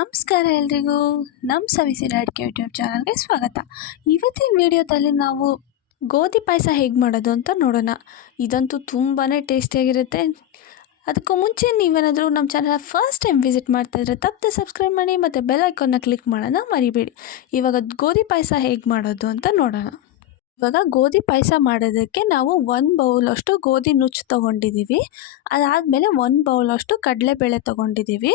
ನಮಸ್ಕಾರ ಎಲ್ರಿಗೂ. ನಮ್ಮ ಸವಿಸಿರ ಅಡುಗೆ ಯೂಟ್ಯೂಬ್ ಚಾನಲ್ಗೆ ಸ್ವಾಗತ. ಇವತ್ತಿನ ವಿಡಿಯೋದಲ್ಲಿ ನಾವು ಗೋಧಿ ಪಾಯಸ ಹೇಗೆ ಮಾಡೋದು ಅಂತ ನೋಡೋಣ. ಇದಂತೂ ತುಂಬಾ ಟೇಸ್ಟಿಯಾಗಿರುತ್ತೆ. ಅದಕ್ಕೂ ಮುಂಚೆ ನೀವೇನಾದರೂ ನಮ್ಮ ಚಾನಲ್ ಫಸ್ಟ್ ಟೈಮ್ ವಿಸಿಟ್ ಮಾಡ್ತಾಯಿದ್ರೆ ತಪ್ಪದೆ ಸಬ್ಸ್ಕ್ರೈಬ್ ಮಾಡಿ ಮತ್ತು ಬೆಲ್ ಐಕಾನ್ನ ಕ್ಲಿಕ್ ಮಾಡೋಣ ಮರಿಬೇಡಿ. ಇವಾಗ ಗೋಧಿ ಪಾಯಸ ಹೇಗೆ ಮಾಡೋದು ಅಂತ ನೋಡೋಣ. ಇವಾಗ ಗೋಧಿ ಪಾಯಸ ಮಾಡೋದಕ್ಕೆ ನಾವು 1 ಬೌಲಷ್ಟು ಗೋಧಿ ನುಚ್ಚು ತೊಗೊಂಡಿದ್ದೀವಿ. ಅದಾದಮೇಲೆ 1 ಬೌಲಷ್ಟು ಕಡಲೆಬೇಳೆ ತೊಗೊಂಡಿದ್ದೀವಿ.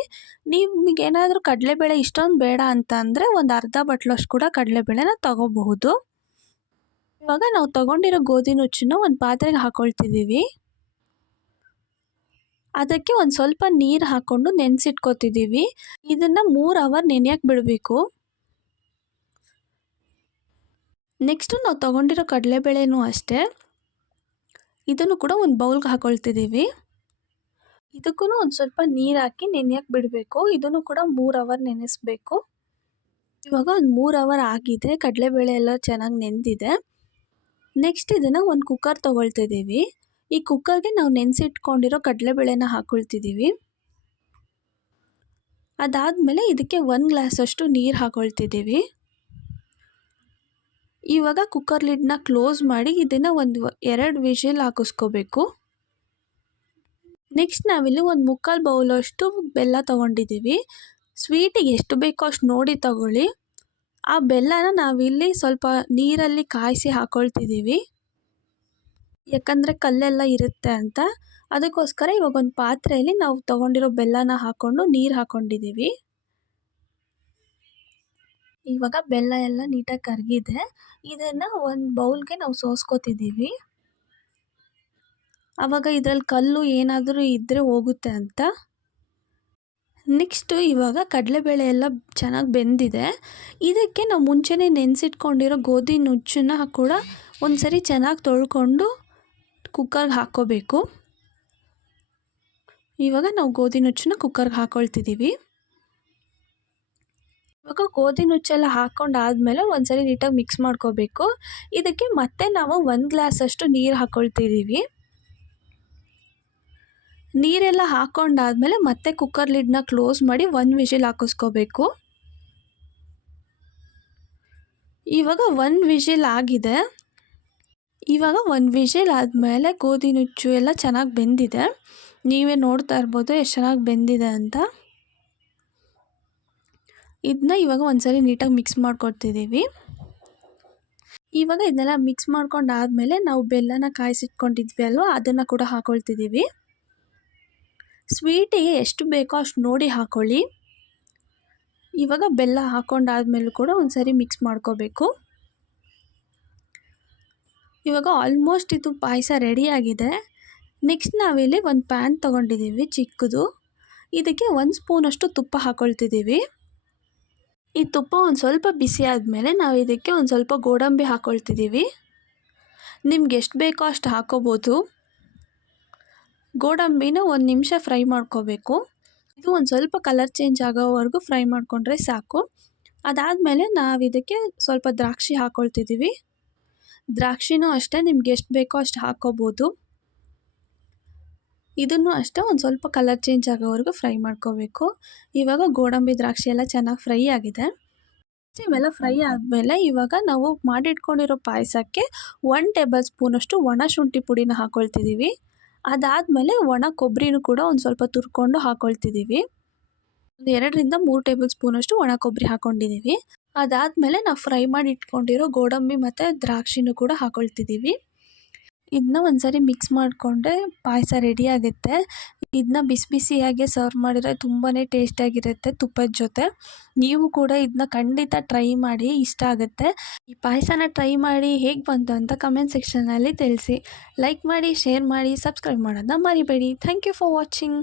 ನಿಮಗೇನಾದರೂ ಕಡಲೆಬೇಳೆ ಇಷ್ಟೊಂದು ಬೇಡ ಅಂತ ಅಂದರೆ ಒಂದು ಅರ್ಧ ಬಟ್ಲಷ್ಟು ಕೂಡ ಕಡಲೆಬೇಳೆನ ತೊಗೋಬಹುದು. ಇವಾಗ ನಾವು ತೊಗೊಂಡಿರೋ ಗೋಧಿ ನುಚ್ಚನ್ನು ಒಂದು ಪಾತ್ರೆಗೆ ಹಾಕ್ಕೊಳ್ತಿದ್ದೀವಿ. ಅದಕ್ಕೆ ಒಂದು ಸ್ವಲ್ಪ ನೀರು ಹಾಕ್ಕೊಂಡು ನೆನೆಸಿಟ್ಕೊತಿದ್ದೀವಿ. ಇದನ್ನು 3 ಅವರ್ ನೆನೆಯೋಕ್ಕೆ ಬಿಡಬೇಕು. ನೆಕ್ಸ್ಟು ನಾವು ತೊಗೊಂಡಿರೋ ಕಡಲೆಬೇಳೆನೂ ಅಷ್ಟೇ, ಇದನ್ನು ಕೂಡ ಒಂದು ಬೌಲ್ಗೆ ಹಾಕ್ಕೊಳ್ತಿದ್ದೀವಿ. ಇದಕ್ಕೂ ಒಂದು ಸ್ವಲ್ಪ ನೀರು ಹಾಕಿ ನೆನೆಯೋಕ್ಕೆ ಬಿಡಬೇಕು. ಇದನ್ನು ಕೂಡ 3 ಅವರ್ ನೆನೆಸಬೇಕು. ಇವಾಗ ಒಂದು 3 ಅವರ್ ಆಗಿದೆ, ಕಡಲೆಬೇಳೆ ಎಲ್ಲ ಚೆನ್ನಾಗಿ ನೆಂದಿದೆ. ನೆಕ್ಸ್ಟ್ ಇದನ್ನು ಒಂದು ಕುಕ್ಕರ್ ತೊಗೊಳ್ತಿದ್ದೀವಿ. ಈ ಕುಕ್ಕರ್ಗೆ ನಾವು ನೆನೆಸಿಟ್ಕೊಂಡಿರೋ ಕಡಲೆಬೇಳೆನ ಹಾಕ್ಕೊಳ್ತಿದ್ದೀವಿ. ಅದಾದಮೇಲೆ ಇದಕ್ಕೆ 1 ಗ್ಲಾಸಷ್ಟು ನೀರು ಹಾಕ್ಕೊಳ್ತಿದ್ದೀವಿ. ಇವಾಗ ಕುಕ್ಕರ್ ಲಿಡ್ನ ಕ್ಲೋಸ್ ಮಾಡಿ ಇದನ್ನು 2 ವಿಷಿಲ್ ಹಾಕಿಸ್ಕೋಬೇಕು. ನೆಕ್ಸ್ಟ್ ನಾವಿಲ್ಲಿ ಒಂದು 3/4 ಬೌಲಷ್ಟು ಬೆಲ್ಲ ತೊಗೊಂಡಿದ್ದೀವಿ. ಸ್ವೀಟಿಗೆ ಎಷ್ಟು ಬೇಕೋ ಅಷ್ಟು ನೋಡಿ ತಗೊಳ್ಳಿ. ಆ ಬೆಲ್ಲನ ನಾವಿಲ್ಲಿ ಸ್ವಲ್ಪ ನೀರಲ್ಲಿ ಕಾಯಿಸಿ ಹಾಕ್ಕೊಳ್ತಿದ್ದೀವಿ, ಯಾಕಂದರೆ ಕಲ್ಲೆಲ್ಲ ಇರುತ್ತೆ ಅಂತ. ಅದಕ್ಕೋಸ್ಕರ ಇವಾಗ ಒಂದು ಪಾತ್ರೆಯಲ್ಲಿ ನಾವು ತೊಗೊಂಡಿರೋ ಬೆಲ್ಲನ ಹಾಕ್ಕೊಂಡು ನೀರು ಹಾಕ್ಕೊಂಡಿದ್ದೀವಿ. ಇವಾಗ ಬೆಲ್ಲ ಎಲ್ಲ ನೀಟಾಗಿ ಕರಗಿದೆ. ಇದನ್ನು ಒಂದು ಬೌಲ್ಗೆ ನಾವು ಸೋಸ್ಕೋತಿದ್ದೀವಿ. ಆವಾಗ ಇದರಲ್ಲಿ ಕಲ್ಲು ಏನಾದರೂ ಇದ್ದರೆ ಹೋಗುತ್ತೆ ಅಂತ. ನೆಕ್ಸ್ಟು ಇವಾಗ ಕಡಲೆಬೇಳೆ ಎಲ್ಲ ಚೆನ್ನಾಗಿ ಬೆಂದಿದೆ. ಇದಕ್ಕೆ ನಾವು ಮುಂಚೆನೇ ನೆನೆಸಿಟ್ಕೊಂಡಿರೋ ಗೋಧಿ ನುಚ್ಚನ್ನು ಕೂಡ ಒಂದು ಸರಿ ಚೆನ್ನಾಗಿ ತೊಳ್ಕೊಂಡು ಕುಕ್ಕರ್ಗೆ ಹಾಕ್ಕೋಬೇಕು. ಇವಾಗ ನಾವು ಗೋಧಿ ನುಚ್ಚನ್ನ ಕುಕ್ಕರ್ಗೆ ಹಾಕ್ಕೊಳ್ತಿದ್ದೀವಿ. ಇವಾಗ ಗೋಧಿ ನುಚ್ಚೆಲ್ಲ ಹಾಕ್ಕೊಂಡಾದ್ಮೇಲೆ ಒಂದು ಸರಿ ನೀಟಾಗಿ ಮಿಕ್ಸ್ ಮಾಡ್ಕೋಬೇಕು. ಇದಕ್ಕೆ ಮತ್ತೆ ನಾವು 1 ಗ್ಲಾಸಷ್ಟು ನೀರು ಹಾಕ್ಕೊಳ್ತಿದ್ದೀವಿ. ನೀರೆಲ್ಲ ಹಾಕ್ಕೊಂಡಾದ್ಮೇಲೆ ಮತ್ತೆ ಕುಕ್ಕರ್ ಲಿಡ್ನ ಕ್ಲೋಸ್ ಮಾಡಿ 1 ವಿಷಿಲ್ ಹಾಕಿಸ್ಕೋಬೇಕು. ಇವಾಗ 1 ವಿಷಿಲ್ ಆಗಿದೆ. ಇವಾಗ 1 ವಿಷಿಲ್ ಆದಮೇಲೆ ಗೋಧಿ ನುಚ್ಚು ಎಲ್ಲ ಚೆನ್ನಾಗಿ ಬೆಂದಿದೆ. ನೀವೇ ನೋಡ್ತಾ ಇರ್ಬೋದು ಎಷ್ಟು ಚೆನ್ನಾಗಿ ಬೆಂದಿದೆ ಅಂತ. ಇದನ್ನ ಇವಾಗ ಒಂದು ಸರಿ ನೀಟಾಗಿ ಮಿಕ್ಸ್ ಮಾಡ್ಕೊಳ್ತಿದ್ದೀವಿ. ಇವಾಗ ಇದನ್ನೆಲ್ಲ ಮಿಕ್ಸ್ ಮಾಡ್ಕೊಂಡಾದ್ಮೇಲೆ ನಾವು ಬೆಲ್ಲನ ಕಾಯಿಸಿಟ್ಕೊಂಡಿದ್ವಿ ಅಲ್ವ, ಅದನ್ನು ಕೂಡ ಹಾಕ್ಕೊಳ್ತಿದ್ದೀವಿ. ಸ್ವೀಟಿಗೆ ಎಷ್ಟು ಬೇಕೋ ಅಷ್ಟು ನೋಡಿ ಹಾಕ್ಕೊಳ್ಳಿ. ಇವಾಗ ಬೆಲ್ಲ ಹಾಕ್ಕೊಂಡಾದ್ಮೇಲೂ ಕೂಡ ಒಂದು ಸರಿ ಮಿಕ್ಸ್ ಮಾಡ್ಕೋಬೇಕು. ಇವಾಗ ಆಲ್ಮೋಸ್ಟ್ ಇದು ಪಾಯಸ ರೆಡಿಯಾಗಿದೆ. ನೆಕ್ಸ್ಟ್ ನಾವಿಲ್ಲಿ ಒಂದು ಪ್ಯಾನ್ ತೊಗೊಂಡಿದ್ದೀವಿ ಚಿಕ್ಕದು. ಇದಕ್ಕೆ 1 ಸ್ಪೂನಷ್ಟು ತುಪ್ಪ ಹಾಕ್ಕೊಳ್ತಿದ್ದೀವಿ. ಈ ತುಪ್ಪ ಒಂದು ಸ್ವಲ್ಪ ಬಿಸಿ ಆದಮೇಲೆ ನಾವು ಇದಕ್ಕೆ ಒಂದು ಸ್ವಲ್ಪ ಗೋಡಂಬಿ ಹಾಕ್ಕೊಳ್ತಿದ್ದೀವಿ. ನಿಮ್ಗೆ ಎಷ್ಟು ಬೇಕೋ ಅಷ್ಟು ಹಾಕ್ಕೋಬೋದು. ಗೋಡಂಬಿನ 1 ನಿಮಿಷ ಫ್ರೈ ಮಾಡ್ಕೋಬೇಕು. ಇದು ಒಂದು ಸ್ವಲ್ಪ ಕಲರ್ ಚೇಂಜ್ ಆಗೋವರೆಗೂ ಫ್ರೈ ಮಾಡಿಕೊಂಡ್ರೆ ಸಾಕು. ಅದಾದಮೇಲೆ ನಾವು ಇದಕ್ಕೆ ಸ್ವಲ್ಪ ದ್ರಾಕ್ಷಿ ಹಾಕ್ಕೊಳ್ತಿದ್ದೀವಿ. ದ್ರಾಕ್ಷಿನೂ ಅಷ್ಟೇ ನಿಮ್ಗೆ ಎಷ್ಟು ಬೇಕೋ ಅಷ್ಟು ಹಾಕ್ಕೋಬೋದು. ಇದನ್ನು ಅಷ್ಟೇ ಒಂದು ಸ್ವಲ್ಪ ಕಲರ್ ಚೇಂಜ್ ಆಗೋವರೆಗೂ ಫ್ರೈ ಮಾಡ್ಕೋಬೇಕು. ಇವಾಗ ಗೋಡಂಬಿ ದ್ರಾಕ್ಷಿ ಎಲ್ಲ ಚೆನ್ನಾಗಿ ಫ್ರೈ ಆಗಿದೆ. ಇವೆಲ್ಲ ಫ್ರೈ ಆದಮೇಲೆ ಇವಾಗ ನಾವು ಮಾಡಿಟ್ಕೊಂಡಿರೋ ಪಾಯಸಕ್ಕೆ 1 ಟೇಬಲ್ ಸ್ಪೂನಷ್ಟು ಒಣ ಶುಂಠಿ ಪುಡಿನ ಹಾಕ್ಕೊಳ್ತಿದ್ದೀವಿ. ಅದಾದಮೇಲೆ ಒಣ ಕೊಬ್ಬರಿನೂ ಕೂಡ ಒಂದು ಸ್ವಲ್ಪ ತುರ್ಕೊಂಡು ಹಾಕ್ಕೊಳ್ತಿದ್ದೀವಿ. ಒಂದು 2ರಿಂದ 3 ಟೇಬಲ್ ಸ್ಪೂನಷ್ಟು ಒಣ ಕೊಬ್ಬರಿ ಹಾಕ್ಕೊಂಡಿದ್ದೀವಿ. ಅದಾದಮೇಲೆ ನಾವು ಫ್ರೈ ಮಾಡಿ ಇಟ್ಕೊಂಡಿರೋ ಗೋಡಂಬಿ ಮತ್ತು ದ್ರಾಕ್ಷಿನೂ ಕೂಡ ಹಾಕ್ಕೊಳ್ತಿದ್ದೀವಿ. ಇದನ್ನ ಒಂದು ಸರಿ ಮಿಕ್ಸ್ ಮಾಡಿಕೊಂಡ್ರೆ ಪಾಯಸ ರೆಡಿ ಆಗುತ್ತೆ. ಇದನ್ನ ಬಿಸಿ ಬಿಸಿಯಾಗೆ ಸರ್ವ್ ಮಾಡಿದರೆ ತುಂಬಾ ಟೇಸ್ಟಿಯಾಗಿರುತ್ತೆ ತುಪ್ಪದ ಜೊತೆ. ನೀವು ಕೂಡ ಇದನ್ನ ಖಂಡಿತ ಟ್ರೈ ಮಾಡಿ, ಇಷ್ಟ ಆಗುತ್ತೆ. ಈ ಪಾಯಸನ ಟ್ರೈ ಮಾಡಿ ಹೇಗೆ ಬಂತು ಅಂತ ಕಮೆಂಟ್ ಸೆಕ್ಷನಲ್ಲಿ ತಿಳಿಸಿ. ಲೈಕ್ ಮಾಡಿ, ಶೇರ್ ಮಾಡಿ, ಸಬ್ಸ್ಕ್ರೈಬ್ ಮಾಡೋದನ್ನ ಮರಿಬೇಡಿ. Thank you for watching.